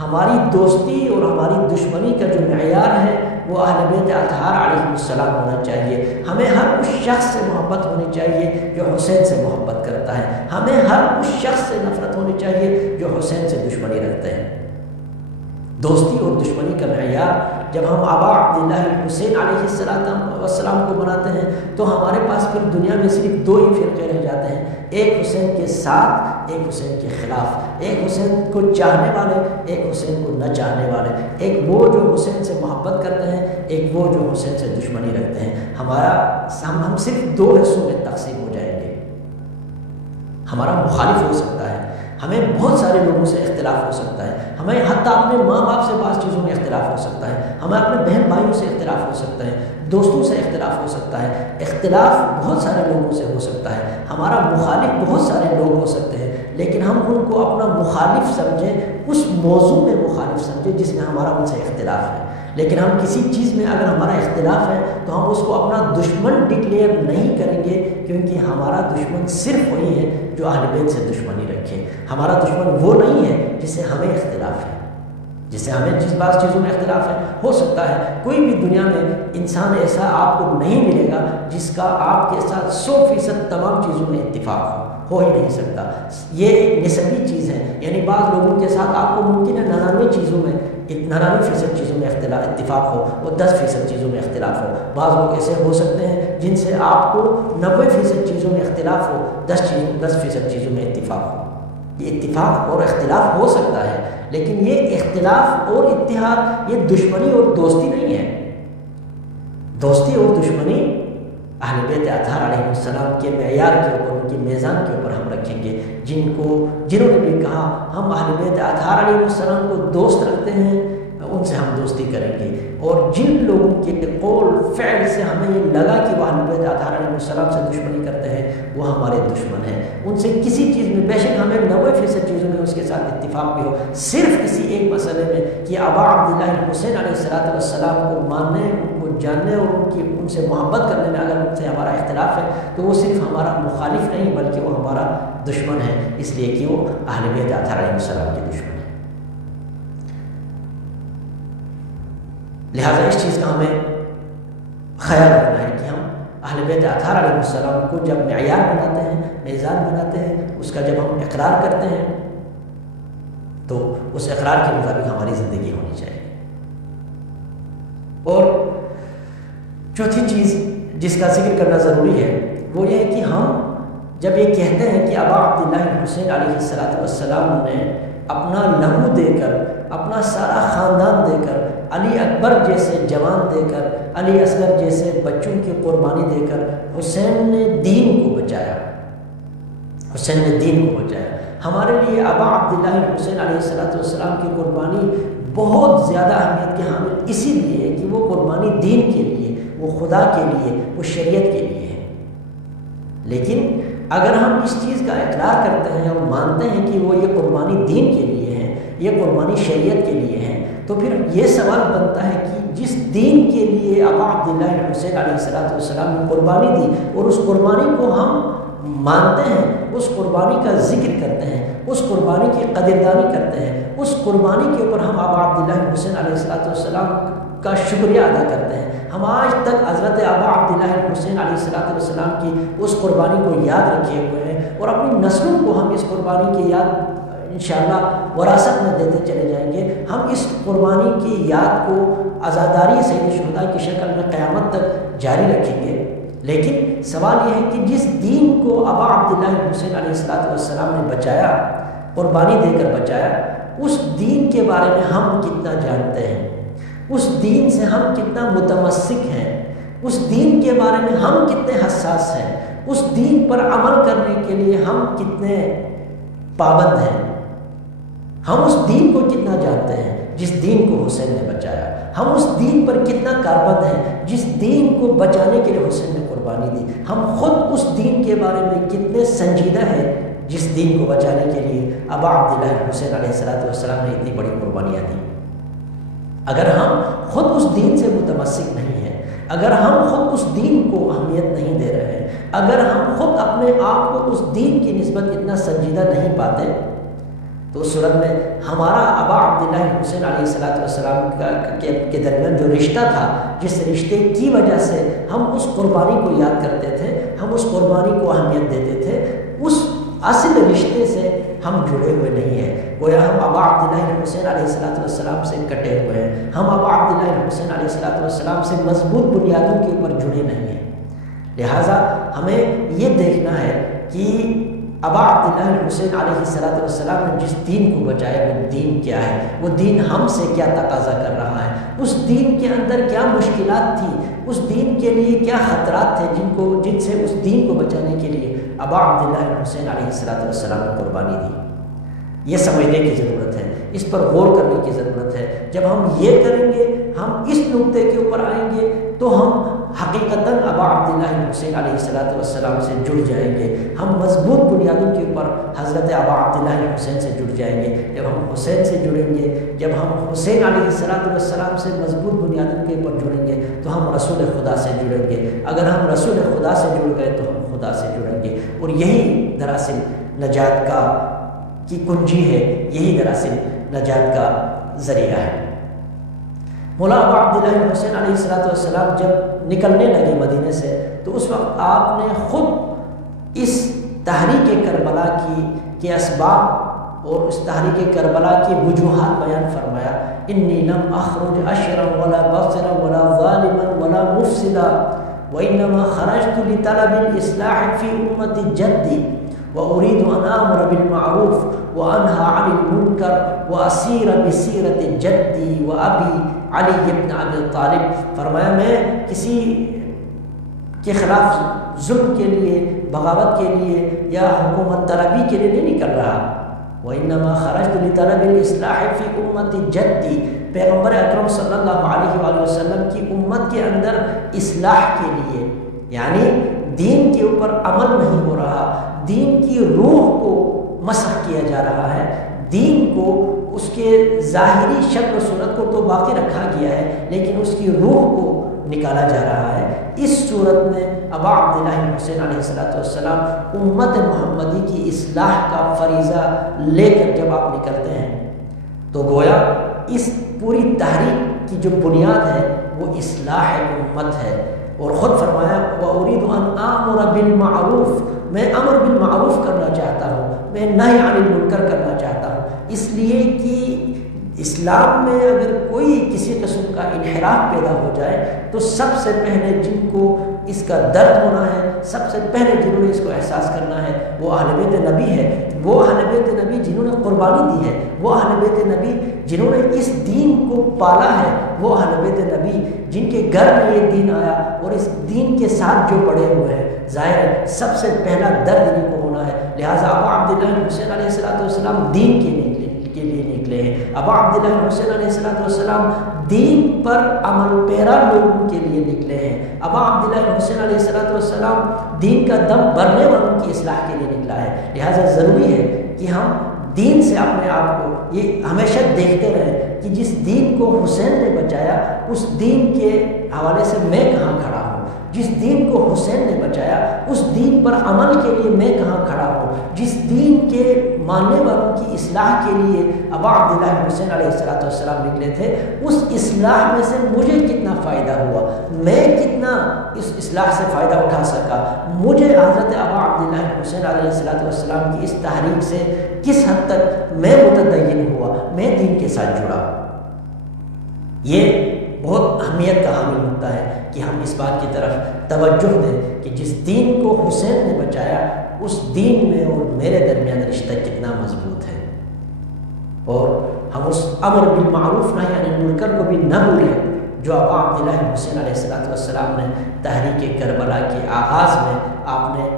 ہماری دوستی اور ہماری دشمنی کا جو معیار ہے وہ اہل بیت اطہار علیہ السلام ہونا چاہیے۔ ہمیں ہر اس شخص سے محبت ہونی چاہیے جو حسین سے محبت کرتا ہے، ہمیں ہر اس شخص سے نفرت ہونی چاہیے جو حسین سے دشمنی رکھتے ہیں۔ دوستی اور دشمنی کا معیار جب ہم ابا عبداللہ الحسین علیہ السلام کو بناتے ہیں تو ہمارے پاس پھر دنیا میں صرف دو ہی فرقے رہ جاتے ہیں، ایک حسین کے ساتھ، ایک حسین کے خلاف، ایک حسین کو چاہنے والے، ایک حسین کو نہ چاہنے والے، ایک وہ جو حسین سے محبت کرتے ہیں، ایک وہ جو حسین سے دشمنی رکھتے ہیں۔ ہم صرف دو حصوں میں تقسیم ہو جائیں گے، ہمارا مخالف ہو سکتا ہے، ہمیں بہت سارے لوگوں سے اختلاف ہو سکتا ہے، ہمیں حتیٰ اپنے ماں باپ سے بعض چیزوں میں اختلاف ہو سکتا ہے، ہمیں اپنے بہن بھائیوں سے اختلاف ہو سکتا ہے، دوستوں سے اختلاف ہو سکتا ہے، اختلاف بہت سارے لوگوں سے ہو سکتا ہے، ہمارا مخالف بہت سارے لوگ ہو سکتے ہیں، لیکن ہم ان کو اپنا مخالف سمجھیں، اس موضوع میں مخالف سمجھیں جس میں ہمارا ان سے اختلاف ہے۔ لیکن ہم کسی چیز میں اگر ہمارا اختلاف ہے تو ہم اس کو اپنا دشمن ڈکلیئر نہیں کریں گے، کیونکہ ہمارا دشمن صرف وہی ہے جو اہل بیت سے دشمنی رکھے۔ ہمارا دشمن وہ نہیں ہے جس سے ہمیں اختلاف ہے، جس سے ہمیں جس بعض چیزوں میں اختلاف ہے۔ ہو سکتا ہے کوئی بھی دنیا میں انسان ایسا آپ کو نہیں ملے گا جس کا آپ کے ساتھ 100% تمام چیزوں میں اتفاق ہو ہی نہیں سکتا۔ یہ ایک نسبی چیز ہے، یعنی بعض لوگوں کے ساتھ آپ کو ممکن ہے 99 چیزوں میں 99% چیزوں میں اتفاق ہو اور 10% چیزوں میں اختلاف ہو۔ بعض لوگ ایسے ہو سکتے ہیں جن سے آپ کو 90% چیزوں میں اختلاف ہو، 10% چیزوں میں اتفاق ہو۔ یہ اتفاق اور اختلاف ہو سکتا ہے، لیکن یہ اختلاف اور اتحاد یہ دشمنی اور دوستی نہیں ہے۔ دوستی اور دشمنی اہل بیت اطہار علیہ السلام کے معیار کے اوپر، ان کے میزان کے اوپر ہم رکھیں گے۔ جنہوں نے بھی کہا ہم اہل بیت اطہار علیہ السلام کو دوست رکھتے ہیں، ان سے ہم دوستی کریں گے، اور جن لوگوں کے قول فعل سے ہمیں یہ لگا کہ وہ اہل بیت اطہار علیہ السلام سے دشمنی کرتے ہیں، وہ ہمارے دشمن ہیں۔ ان سے کسی چیز میں، بے شک ہمیں 90% چیزوں میں اس کے ساتھ اتفاق بھی ہو، صرف کسی ایک مسئلے میں کہ ابا عبداللہ حسین علیہ السلام کو ماننے، ان کو جاننے اور ان سے محبت کرنے میں اگر ان سے ہمارا اختلاف ہے تو وہ صرف ہمارا مخالف نہیں بلکہ وہ ہمارا دشمن ہے، اس لیے کہ وہ اہل بیت اطہار علیہ السلام کے دشمن ہے۔ لہٰذا اس چیز کا ہمیں خیال رکھنا ہے کہ ہم اہل بیت اطہار علیہ السلام کو جب معیار بناتے ہیں، میزان بناتے ہیں، اس کا جب ہم اقرار کرتے ہیں تو اس اقرار کے مطابق ہماری زندگی ہونی چاہیے۔ اور چوتھی چیز جس کا ذکر کرنا ضروری ہے وہ یہ ہے کہ ہم جب یہ کہتے ہیں کہ ابا عبداللہ حسین علیہ السلام نے اپنا لہو دے کر، اپنا سارا خاندان دے کر، علی اکبر جیسے جوان دے کر، علی اصغر جیسے بچوں کی قربانی دے کر حسین نے دین کو بچایا، حسین نے دین کو بچایا، ہمارے لیے ابا عبداللہ حسین علیہ السلام کی قربانی بہت زیادہ اہمیت کے حامل اسی لیے ہے کہ وہ قربانی دین کے لیے، وہ خدا کے لیے، وہ شریعت کے لیے ہے۔ لیکن اگر ہم اس چیز کا اقرار کرتے ہیں اور مانتے ہیں کہ وہ یہ قربانی دین کے لیے ہے، یہ قربانی شریعت کے لیے ہے، تو پھر یہ سوال بنتا ہے کہ جس دین کے لیے ابا عبداللہ حسین علیہ السلام نے قربانی دی اور اس قربانی کو ہم مانتے ہیں، اس قربانی کا ذکر کرتے ہیں، اس قربانی کی قدردانی کرتے ہیں، اس قربانی کے اوپر ہم ابا عبداللہ حسین علیہ السلام کا شکریہ ادا کرتے ہیں۔ ہم آج تک حضرت ابا عبداللہ حسین علیہ السلام کی اس قربانی کو یاد رکھے ہوئے ہیں اور اپنی نسلوں کو ہم اس قربانی کی یاد انشاءاللہ وراثت میں دیتے چلے جائیں گے۔ ہم اس قربانی کی یاد کو عزاداری سید شہداء کی شکل میں قیامت تک جاری رکھیں گے۔ لیکن سوال یہ ہے کہ جس دین کو ابا عبداللہ حسین علیہ السلام نے بچایا، قربانی دے کر بچایا، اس دین کے بارے میں ہم کتنا جانتے ہیں، اس دین سے ہم کتنا متمسک ہیں، اس دین کے بارے میں ہم کتنے حساس ہیں، اس دین پر عمل کرنے کے لیے ہم کتنے پابند ہیں، ہم اس دین کو کتنا جانتے ہیں جس دین کو حسین نے بچایا، ہم اس دین پر کتنا کاربند ہیں جس دین کو بچانے کے لیے حسین نے قربانی دی، ہم خود اس دین کے بارے میں کتنے سنجیدہ ہیں جس دین کو بچانے کے لیے ابا عبداللہ حسین علیہ السلام نے اتنی بڑی قربانیاں دی۔ اگر ہم خود اس دین سے متمسک نہیں ہیں، اگر ہم خود اس دین کو اہمیت نہیں دے رہے ہیں، اگر ہم خود اپنے آپ کو اس دین کی نسبت اتنا سنجیدہ نہیں پاتے، تو اس صورت میں ہمارا ابا عبداللہ حسین علیہ السلام کے درمیان جو رشتہ تھا، جس رشتے کی وجہ سے ہم اس قربانی کو یاد کرتے تھے، ہم اس قربانی کو اہمیت دیتے تھے، اس اصل رشتے سے ہم جڑے ہوئے نہیں ہیں۔ گویا ہم ابا عبداللہ حسین علیہ السلام سے کٹے ہوئے ہیں، ہم ابا عبداللہ حسین علیہ السلام سے مضبوط بنیادوں کے اوپر جڑے نہیں ہیں۔ لہٰذا ہمیں یہ دیکھنا ہے کہ ابا عبداللہ حسین علیہ السلام نے جس دین کو بچایا وہ دین کیا ہے، وہ دین ہم سے کیا تقاضا کر رہا ہے، اس دین کے اندر کیا مشکلات تھی، اس دین کے لیے کیا خطرات تھے جن سے اس دین کو بچانے کے لیے ابا عبداللہ حسین علیہ السلام نے قربانی دی۔ یہ سمجھنے کی ضرورت ہے، اس پر غور کرنے کی ضرورت ہے۔ جب ہم یہ کریں گے، ہم اس نقطے کے اوپر آئیں گے تو ہم حقیقتاً ابا عبداللہ حسین علیہ السلام سے جڑ جائیں گے، ہم مضبوط بنیادوں کے اوپر حضرت ابا عبداللہ حسین سے جڑ جائیں گے۔ جب ہم حسین سے جڑیں گے، جب ہم حسین علیہ السلام سے مضبوط بنیادوں کے اوپر جڑیں گے تو ہم رسول خدا سے جڑیں گے۔ اگر ہم رسول خدا سے جڑ گئے تو ہم خدا سے جڑیں گے، اور یہی دراصل نجات کی کنجی ہے، یہی دراصل نجات کا ذریعہ ہے۔ مولا ابا عبداللہ حسین علیہ السلام جب نکلنے لگے مدینے سے تو اس وقت آپ نے خود اس تحریک کربلا کے اسباب اور اس تحریک کربلا کی وجوہات بیان فرمایا۔ انی لم اخرج اشرا ولا بصرا ولا ظالما ولا مفسدا وانما خرجت لطلب الاصلاح في امة جدي واريد ان امر بالمعروف وانهى عن المنکر واسیر بسیرة جدی وابی علی ابن ابی طالب۔ فرمایا میں کسی کے خلاف ظلم کے لیے، بغاوت کے لیے یا حکومت طلبی کے لیے نہیں نکل رہا۔ وَإِنَّمَا خَرَجْتُ لِطَلَبِ الْإِصْلَاحِ فِي أُمَّةِ جَدِّي، پیغمبر اکرم صلی اللہ علیہ وآلہ وسلم کی امت کے اندر اصلاح کے لیے، یعنی دین کے اوپر عمل نہیں ہو رہا، دین کی روح کو مسح کیا جا رہا ہے، دین کو اس کے ظاہری شکل و صورت کو تو باقی رکھا گیا ہے لیکن اس کی روح کو نکالا جا رہا ہے۔ اس صورت میں ابا عبداللہ حسین علیہ السلام امت محمدی کی اصلاح کا فریضہ لے کر جب آپ نکلتے ہیں تو گویا اس پوری تحریک کی جو بنیاد ہے وہ اصلاح امت ہے، اور خود فرمایا وَأُرِيدُ أَنْ آمُرَ بِالْمَعْرُوفِ، میں امر بالمعروف کرنا چاہتا ہوں، میں نہی عن المنکر کرنا چاہتا ہوں، اس لیے کہ اسلام میں اگر کوئی کسی قسم کا انحراف پیدا ہو جائے تو سب سے پہلے جن کو اس کا درد ہونا ہے، سب سے پہلے جنہوں نے اس کو احساس کرنا ہے وہ اہل بیت نبی ہے، وہ اہل بیت نبی جنہوں نے قربانی دی ہے، وہ اہل بیت نبی جنہوں نے اس دین کو پالا ہے، وہ اہل بیت نبی جن کے گھر میں یہ دین آیا اور اس دین کے ساتھ جو پڑے ہوئے ہیں، ظاہر سب سے پہلا درد انہیں کو ہونا ہے۔ لہٰذا ابا عبداللہ حسین علیہ السلام دین کے لیے نکلے ہیں، ابا عبداللہ حسین علیہ السلام دین پر عمل پیرا لوگوں کے لیے نکلے ہیں، ابا عبداللہ حسین علیہ السلام دین کا دم بھرنے والوں کی اصلاح کے لیے نکلا ہے۔ لہٰذا ضروری ہے کہ ہم دین سے اپنے آپ کو یہ ہمیشہ دیکھتے رہیں کہ جس دین کو حسین نے بچایا اس دین کے حوالے سے میں کہاں کھڑا ہوں، جس دین کو حسین نے بچایا اس دین پر عمل کے لیے میں کہاں کھڑا ہوں، جس دین کے ماننے والوں کی اصلاح کے لیے ابا عبداللہ حسین علیہ السلام نکلے تھے، اس اصلاح میں سے مجھے کتنا فائدہ ہوا، میں کتنا اس اصلاح سے فائدہ اٹھا سکا، مجھے حضرت ابا عبداللہ حسین علیہ السلام کی اس تحریک سے کس حد تک میں متدین ہوا، میں دین کے ساتھ جڑا۔ یہ بہت اہمیت کا حامل نقطہ ہے کہ ہم اس بات کی طرف توجہ دیں کہ جس دین کو حسین نے بچایا اس دین میں اور میرے درمیان رشتہ کتنا مضبوط ہے، اور ہم اس امر بالمعروف نہی عن المنکر کو بھی نہ بھولیں جو ابا عبداللہ حسین علیہ السلام نے تحریک کربلا کے آغاز میں آپ نے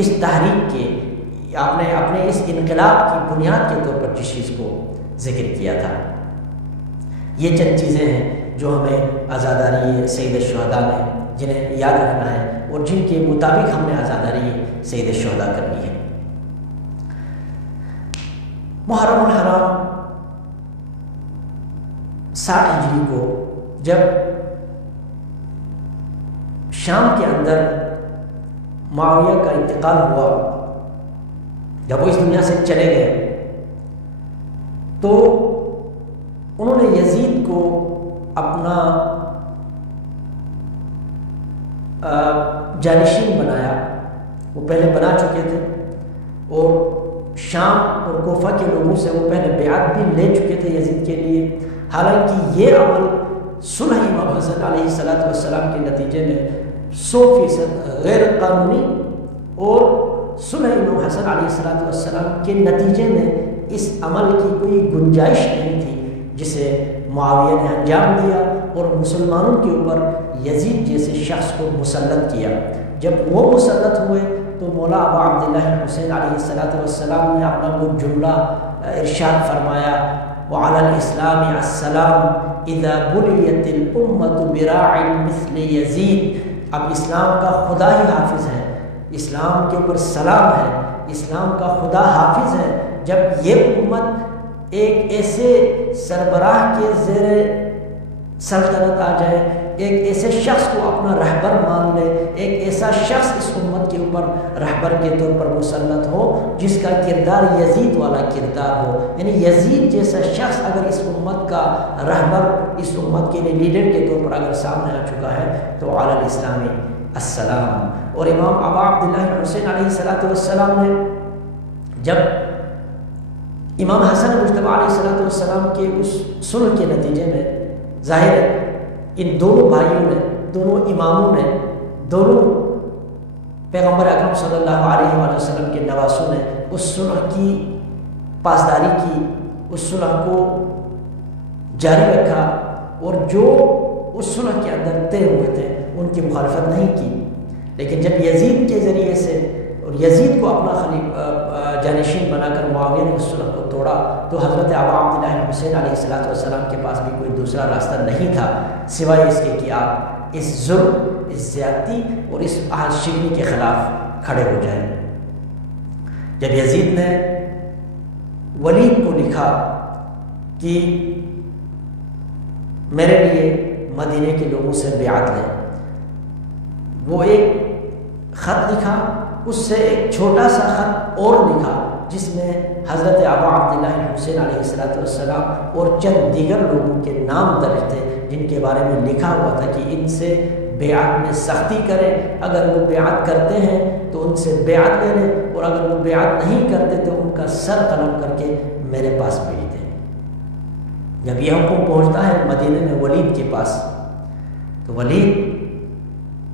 اس تحریک کے آپ نے اپنے اس انقلاب کی بنیاد کے طور پر جس چیز کو ذکر کیا تھا۔ یہ چند چیزیں ہیں جو ہمیں عزاداری سید الشہداء میں جنہیں یاد رکھنا ہے اور جن کے مطابق ہم نے عزاداری سید الشہداء کرنی ہے۔ محرم الحرام 60 ہجری کو جب شام کے اندر معاویہ کا انتقال ہوا، جب وہ اس دنیا سے چلے گئے تو انہوں نے یزید کو اپنا جانشین بنایا، وہ پہلے بنا چکے تھے اور شام اور کوفہ کے لوگوں سے وہ پہلے بیعت بھی لے چکے تھے یزید کے لیے، حالانکہ یہ عمل صلح امام حسن علیہ السلام کے نتیجے میں 100% غیر قانونی اور صلح امام حسن علیہ السلام کے نتیجے میں اس عمل کی کوئی گنجائش نہیں تھی جسے معاویہ نے انجام دیا اور مسلمانوں کے اوپر یزید جیسے شخص کو مسلط کیا۔ جب وہ مسلط ہوئے تو مولا ابا عبداللہ حسین علیہ السلام نے اپنا وہ جملہ ارشاد فرمایا وعلی الاسلام السلام اذا بلیت الامت براع مثل یزید، اب اسلام کا خدا ہی حافظ ہے، اسلام کے اوپر سلام ہے، اسلام کا خدا حافظ ہے جب یہ امت ایک ایسے سربراہ کے زیر سلطنت آ جائے، ایک ایسے شخص کو اپنا رہبر مان لے، ایک ایسا شخص اس امت کے اوپر رہبر کے طور پر مسلط ہو جس کا کردار یزید والا کردار ہو، یعنی یزید جیسا شخص اگر اس امت کا رہبر، اس امت کے لیے لیڈر کے طور پر اگر سامنے آ چکا ہے تو علی الاسلام السلام۔ اور امام ابا عبداللہ حسین علیہ السلام نے جب امام حسن مجتبی علیہ السلام کے اس صلح کے نتیجے میں ظاہر ہے ان دونوں بھائیوں نے، دونوں اماموں نے، دونوں پیغمبر اکرم صلی اللہ علیہ وآلہ وسلم کے نواسوں نے اس صلح کی پاسداری کی، اس صلح کو جاری رکھا، اور جو اس صلح کے اندر طے ہوئے تھے ان کی مخالفت نہیں کی۔ لیکن جب یزید کے ذریعے سے اور یزید کو اپنا جانشین بنا کر معاویہ نے اس صلح کو توڑا تو حضرت ابا عبداللہ حسین علیہ السلام کے پاس بھی کوئی دوسرا راستہ نہیں تھا سوائے اس کے کہ آپ اس ظلم، اس زیادتی اور اس عہد شکنی کے خلاف کھڑے ہو جائیں۔ جب یزید نے ولید کو لکھا کہ میرے لیے مدینے کے لوگوں سے بیعت لیں، وہ ایک خط لکھا، اس سے ایک چھوٹا سا خط اور لکھا جس میں حضرت ابا عبداللہ حسین علیہ السلام اور چند دیگر لوگوں کے نام درج تھے جن کے بارے میں لکھا ہوا تھا کہ ان سے بیعت میں سختی کریں، اگر وہ بیعت کرتے ہیں تو ان سے بیعت لے لیں، اور اگر وہ بیعت نہیں کرتے تو ان کا سر قلم کر کے میرے پاس بھیج دیں۔ جب یہ حکم پہنچتا ہے مدینے میں ولید کے پاس تو ولید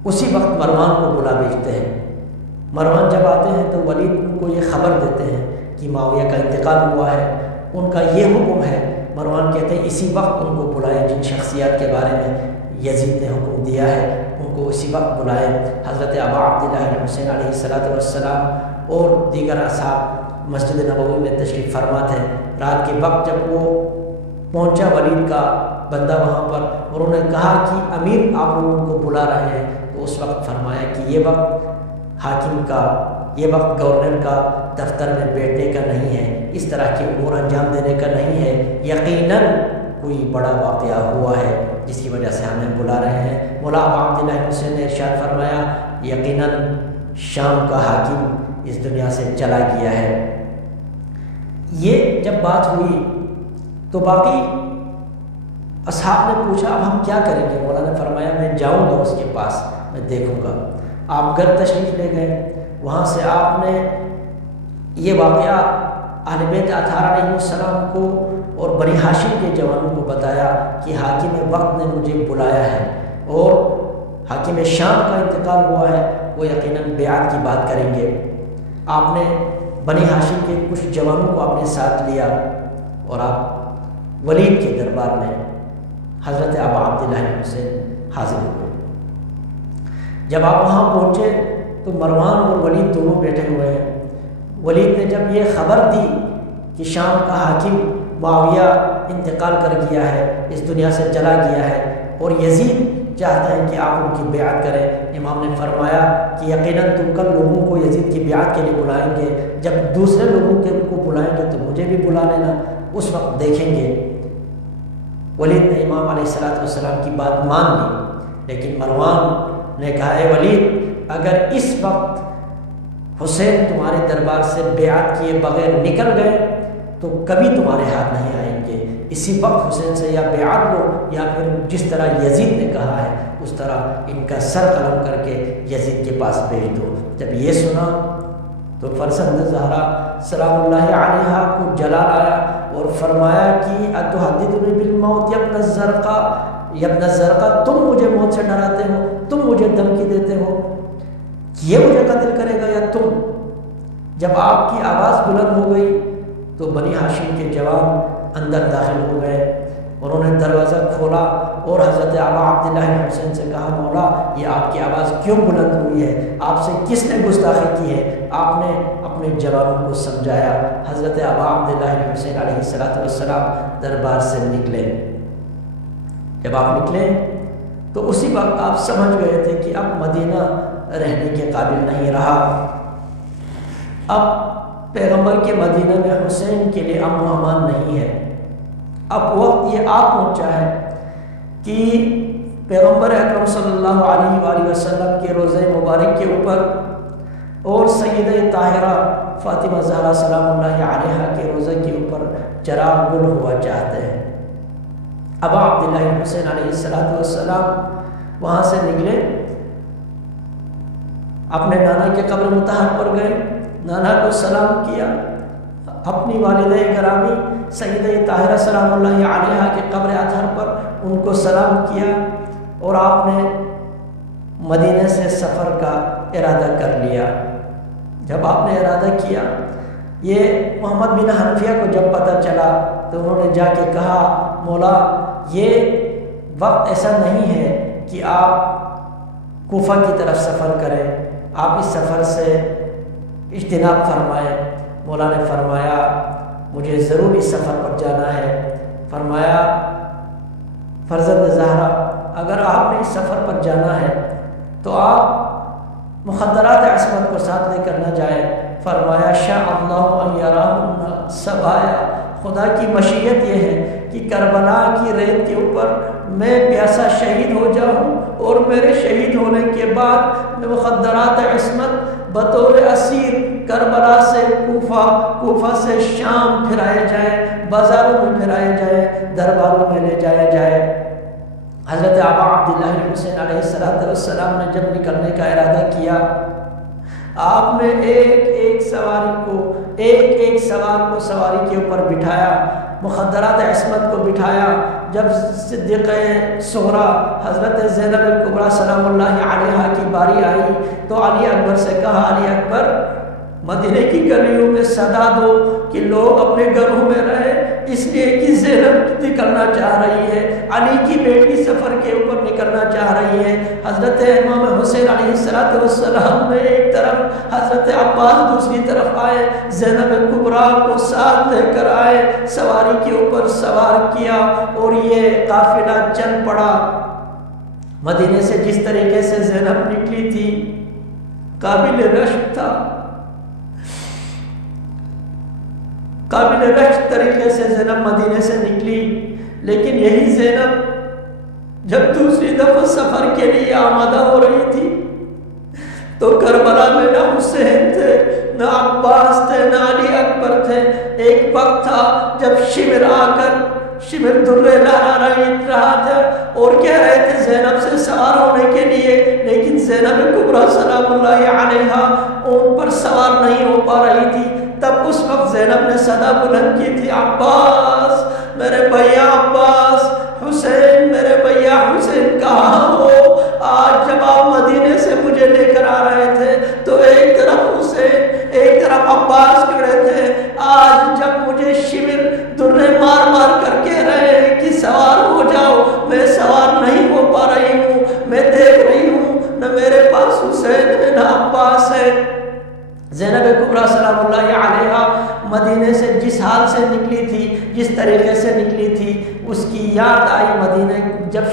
اسی وقت مروان کو بلا بھیجتے ہیں۔ مروان جب آتے ہیں تو ولید ان کو یہ خبر دیتے ہیں کہ معاویہ کا انتقال ہوا ہے، ان کا یہ حکم ہے۔ مروان کہتے ہیں اسی وقت ان کو بلائیں، جن شخصیات کے بارے میں یزید نے حکم دیا ہے ان کو اسی وقت بلائیں۔ حضرت ابا عبداللہ حسین علیہ السلام اور دیگر اصحاب مسجد نبوی میں تشریف فرما تھے۔ رات کے وقت جب وہ پہنچا ولید کا بندہ وہاں پر، اور انہوں نے کہا کہ امیر آپ لوگوں کو بلا رہے ہیں، تو اس وقت فرمایا کہ یہ وقت حاکم کا، یہ وقت گورنر کا دفتر میں بیٹھنے کا نہیں ہے، اس طرح کے امور انجام دینے کا نہیں ہے، یقیناً کوئی بڑا واقعہ ہوا ہے جس کی وجہ سے ہمیں بلا رہے ہیں۔ مولا ابا عبداللہ حسین نے ارشاد فرمایا یقیناً شام کا حاکم اس دنیا سے چلا گیا ہے۔ یہ جب بات ہوئی تو باقی اصحاب نے پوچھا اب ہم کیا کریں گے؟ مولا نے فرمایا میں جاؤں گا اس کے پاس، میں دیکھوں گا۔ آپ گھر تشریف لے گئے، وہاں سے آپ نے یہ واقعہ اہل بیت اطہار علیہ السلام کو اور بنی ہاشم کے جوانوں کو بتایا کہ حاکم وقت نے مجھے بلایا ہے اور حاکم شام کا انتقال ہوا ہے، وہ یقیناً بیعت کی بات کریں گے۔ آپ نے بنی ہاشم کے کچھ جوانوں کو اپنے ساتھ لیا اور آپ ولید کے دربار میں حضرت ابا عبداللہ حسین حاضر ہوئے۔ جب آپ وہاں پہنچے تو مروان اور ولید دونوں بیٹھے ہوئے ہیں۔ ولید نے جب یہ خبر دی کہ شام کا حاکم معاویہ انتقال کر گیا ہے، اس دنیا سے چلا گیا ہے اور یزید چاہتا ہے کہ آپ ان کی بیعت کریں، امام نے فرمایا کہ یقیناً تم کل لوگوں کو یزید کی بیعت کے لیے بلائیں گے، جب دوسرے لوگوں کو بلائیں گے تو مجھے بھی بلا لینا، اس وقت دیکھیں گے۔ ولید نے امام علیہ السلام کی بات مان لی، لیکن مروان نے کہا اے ولید اگر اس وقت حسین تمہارے دربار سے بیعت کیے بغیر نکل گئے تو کبھی تمہارے ہاتھ نہیں آئیں گے، اسی وقت حسین سے یا بیعت لو یا پھر جس طرح یزید نے کہا ہے اس طرح ان کا سر قلم کر کے یزید کے پاس بھیج دو۔ جب یہ سنا تو فرزند زہرا سلام اللہ علیہا کو جلال آیا اور فرمایا کہ اتحدثنی بالموت یا ابن الزرقاء، یا ابن الزرقاء تم مجھے موت سے ڈراتے ہو، تم مجھے دھمکی دیتے ہو، یہ مجھے قتل کرے گا یا تم؟ جب آپ کی آواز بلند ہو گئی تو بنی ہاشم کے جوان اندر داخل ہو گئے، انہوں نے دروازہ کھولا اور حضرت ابا عبداللہ حسین سے کہا مولا یہ آپ کی آواز کیوں بلند ہوئی ہے، آپ سے کس نے گستاخی کی ہے؟ آپ نے اپنے جوانوں کو سمجھایا۔ حضرت ابا عبداللہ حسین علیہ السلام دربار سے نکلے۔ جب آپ نکلے تو اسی وقت آپ سمجھ گئے تھے کہ اب مدینہ رہنے کے قابل نہیں رہا، اب پیغمبر کے مدینہ میں حسین کے لیے امن و امان نہیں ہے۔ اب وقت یہ آ پہنچا ہے کہ پیغمبر اکرم صلی اللہ علیہ وآلہ وسلم کے روضہ مبارک کے اوپر اور سیدہ طاہرہ فاطمہ زہرا سلام اللہ علیہا کے روضہ کے اوپر چراغ گل ہوا چاہتے ہیں۔ ابا عبداللہ حسین علیہ السلام وہاں سے نکلے، اپنے نانا کے قبر مطہر پر گئے، نانا کو سلام کیا، اپنی والدہ گرامی سیدہ طاہرہ سلام اللہ علیہا کے قبر اطہر پر ان کو سلام کیا، اور آپ نے مدینہ سے سفر کا ارادہ کر لیا۔ جب آپ نے ارادہ کیا، یہ محمد بن حنفیہ کو جب پتہ چلا تو انہوں نے جا کے کہا مولا یہ وقت ایسا نہیں ہے کہ آپ کوفہ کی طرف سفر کریں، آپ اس سفر سے اجتناب فرمائیں۔ مولا نے فرمایا مجھے ضرور اس سفر پر جانا ہے۔ فرمایا فرزند زہرا اگر آپ نے اس سفر پر جانا ہے تو آپ مخدرات عصمت کو ساتھ لے کر نہ جائیں۔ فرمایا شاء اللہ ان یراہن سبایا، خدا کی مشیت یہ ہے کہ کربلا کی ریت کے اوپر میں پیاسا شہید ہو جاؤں، اور میرے شہید ہونے کے بعد میں مخدرات عصمت بطور اسیر کربلا سے کوفہ سے شام پھرائے جائے، بازاروں میں پھرائے جائے، درباروں میں لے جایا جائے۔ حضرت ابا عبداللہ حسین علیہ السلام نے جب نکلنے کا ارادہ کیا، آپ نے ایک سوار کو سواری کے اوپر بٹھایا، مخدرات عصمت کو بٹھایا۔ جب صدیقہ صغریٰ حضرت زینب الکبریٰ سلام اللہ علیہا کی باری آئی تو علی اکبر سے کہا علی اکبر مدینے کی گلیوں میں صدا دو کہ لوگ اپنے گھروں میں رہے، اس لیے کہ زینب نکلنا چاہ رہی ہے، علی کی بیٹی سفر کے اوپر نکلنا چاہ رہی ہے۔ حضرت امام حسین علیہ السلام نے ایک طرف، حضرت عباس دوسری طرف آئے، زینب کبریٰ کو ساتھ لے کر آئے، سواری کے اوپر سوار کیا، اور یہ قافلہ چل پڑا۔ مدینے سے جس طریقے سے زینب نکلی تھی قابل رشک تھا، قابل رشک طریقے سے زینب مدینے سے نکلی، لیکن یہی زینب جب دوسری دفعہ سفر کے لیے آمادہ ہو رہی تھی تو کربلا میں نہ حسین تھے، نہ عباس تھے، نہ علی اکبر تھے۔ ایک وقت تھا جب شمر آ کر شمر درے لہرا رہا تھا اور کہہ رہے تھے زینب سے سوار ہونے کے لیے، لیکن زینب کبریٰ سلام اللہ علیہا ان پر سوار نہیں ہو پا رہی تھی۔ تب اس وقت زینب نے صدا بلند کی تھی عباس میرے بھیا، عباس حسین میرے بھیا حسین کہاں ہو؟ آج جب آپ مدینے سے مجھے لے کر آ رہے تھے تو ایک طرف حسین ایک طرف عباس کھڑے تھے، آج جب مجھے شمر درے مار مار کر کہہ رہے ہیں کہ سوار ہو جاؤ، میں سوار نہیں ہو پا رہی ہوں، میں دیکھ رہی ہوں نہ میرے پاس حسین ہے نہ عباس ہے۔ زینب کبریٰ سلام اللہ علیہا مدینے سے جس حال سے نکلی تھی، جس طریقے سے نکلی تھی، اس کی یاد آئی مدینے جب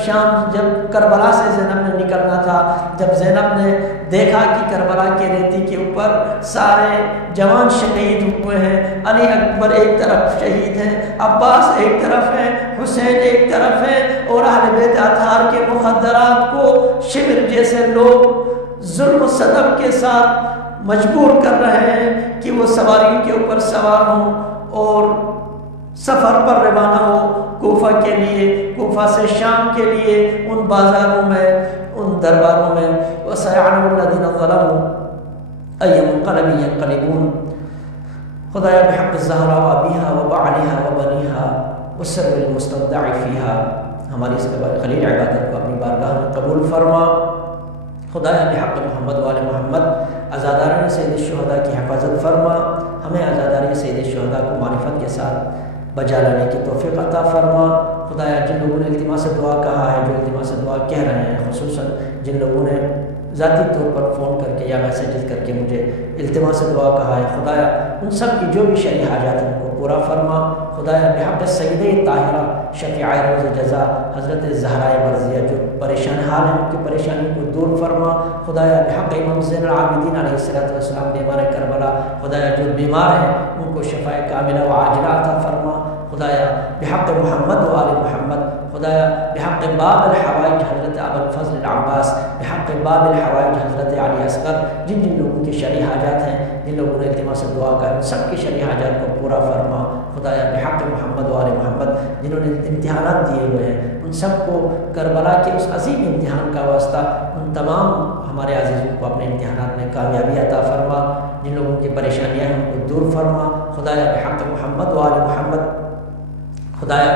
کربلا سے زینب نے نکلنا تھا، جب زینب نے دیکھا کہ کربلا کے ریتی کے اوپر سارے جوان شہید ہوئے ہیں، علی اکبر ایک طرف شہید ہیں، عباس ایک طرف ہیں، حسین ایک طرف ہیں، اور اہل بیت اطہار کے مخدرات کو شمر جیسے لوگ ظلم و ستم کے ساتھ مجبور کر رہے ہیں کہ وہ سواریوں کے اوپر سوار ہوں اور سفر پر روانہ ہو کوفہ کے لیے، کوفہ سے شام کے لیے، ان بازاروں میں، ان درباروں میں۔ وَسَيَعْلَمُ الَّذِينَ ظَلَمُوا أَيَّ مُنقَلَبٍ يَنقَلِبُونَ۔ خدایا بحق الزہرا وابیہا وبعلہا وبنیہا وسر المستودع فیہا، ہماری اس خلیل عبادت کو اپنی بارگاہ میں قبول فرما۔ خدایا بحق محمد وآل محمد عزادارین سید الشہداء کی حفاظت فرما، ہمیں عزاداری سید الشہداء کو معرفت کے ساتھ بجا لانے کی توفیق عطا فرما۔ خدایا جن لوگوں نے التماس دعا کہا ہے، جو التماس دعا کہہ رہے ہیں، خصوصاً جن لوگوں نے ذاتی طور پر فون کر کے یا میسیجز کر کے مجھے التماس دعا کہا ہے، خدایا ان سب کی جو بھی شرعی حاجات ہیں ان کو پورا فرما۔ خدایا بحق سیدہ طاہرہ شفیعہ روز جزا حضرت زہرائے مرضیہ جو پریشان حال ہیں ان کی پریشانی کو دور فرما۔ خدایا بحق امام زین العابدین علیہ السلام بیمار کربلا، خدایا جو بیمار ہیں ان کو شفاء کاملہ و عاجلہ عطا فرما۔ خدایا بحق محمد و آل محمد، خدایا بحق باب الحوائج حضرت ابوالفضل العباس، بحق باب الحوائج حضرت علی اصغر، جن جن لوگوں کی شرعی حاجات ہیں، جن لوگوں نے التماس دعا کا ان سب کی شرعی حاجات کو پورا فرما۔ خدایا بحق محمد و آل محمد، جنہوں نے امتحانات دیے ہوئے ہیں ان سب کو کربلا کے اس عظیم امتحان کا واسطہ ان تمام ہمارے عزیزوں کو اپنے امتحانات میں کامیابی عطا فرما، جن لوگوں کی پریشانیاں ہیں ان کو دور فرما۔ خدایا بحق محمد و آل محمد، خدایا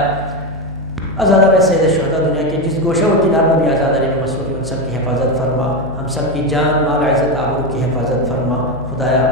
آزادہ سید الشہداء دنیا کے جس گوشہ و کنار میں بھی آزاداری میں مصروف ان سب کی حفاظت فرما، ہم سب کی جان مال عزت آبرو کی حفاظت فرما۔ خدایا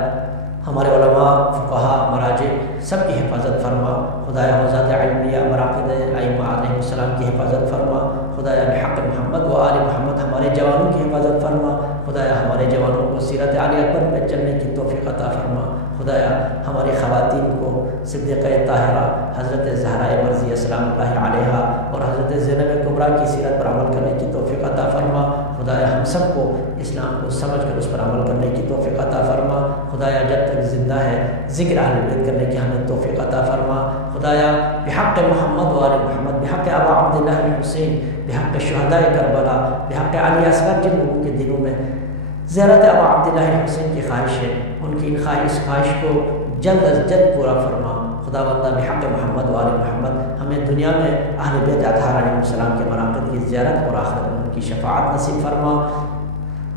ہمارے علماء فقہاء مراجع سب کی حفاظت فرما۔ خدایا حوزات علمیہ مراقد ائمہ علیہ السلام کی حفاظت فرما۔ خدایا بحق محمد و آل محمد ہمارے جوانوں کی حفاظت فرما۔ خدایا ہمارے جوانوں کو سیرت عالیہ پر پہ چلنے کی توفیق عطا فرما۔ خدایا ہماری خواتین کو صدیقہ طاہرہ حضرت زہرائے مرضیہ سلام اللہ علیہا اور حضرت زینب کبریٰ کی سیرت پر عمل کرنے کی توفیق عطا فرما۔ خدایا ہم سب کو اسلام کو سمجھ کر اس پر عمل کرنے کی توفیق عطا فرما۔ خدایا جب تک زندہ ہے ذکر اہل بیت کرنے کی ہمیں توفیق عطا فرما۔ خدایا بحق محمد و آل محمد، بحق ابا عبداللہ الحسین، بحق شہداء کربلا، بحق علی اصغر، جن لوگوں کے دلوں میں زیارت ابا عبداللہ الحسین کی خواہش ہے ان کی ان خواہش کو جلد از جلد پورا فرما۔ خدا بندہ بحق محمد و آل محمد ہمیں دنیا میں اہل بیت اطہار علیہ السلام کے مراقد کی زیارت اور آخرت میں ان کی شفاعت نصیب فرما۔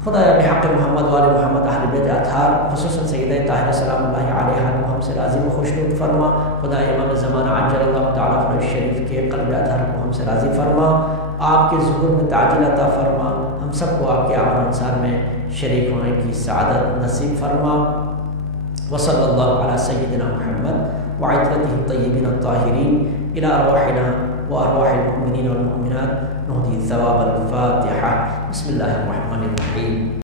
خدایا بحق محمد و آل محمد اہل بیت اطہار خصوصاً سیدہ طاہرہ سلام اللہ علیہا کو ہم سے راضی و خوشنود فرما۔ خدا امام زمانہ عجل اللہ تعالیٰ فرج شریف کے قلب اطہر کو ہم سے راضی فرما۔ آپ کے ظہور میں تعجیل عطا فرما، ہم سب کو آپ کے اعمال انصار میں شریک ہونے کی سعادت نصیب فرما۔ وصلی اللہ علی سیدنا محمد وعطرته الطیبین الطاہرین الی ارواحنا وارواح المؤمنین والمؤمنات نہدی ثواب الفاتحہ۔ بسم اللہ الرحمن الرحیم۔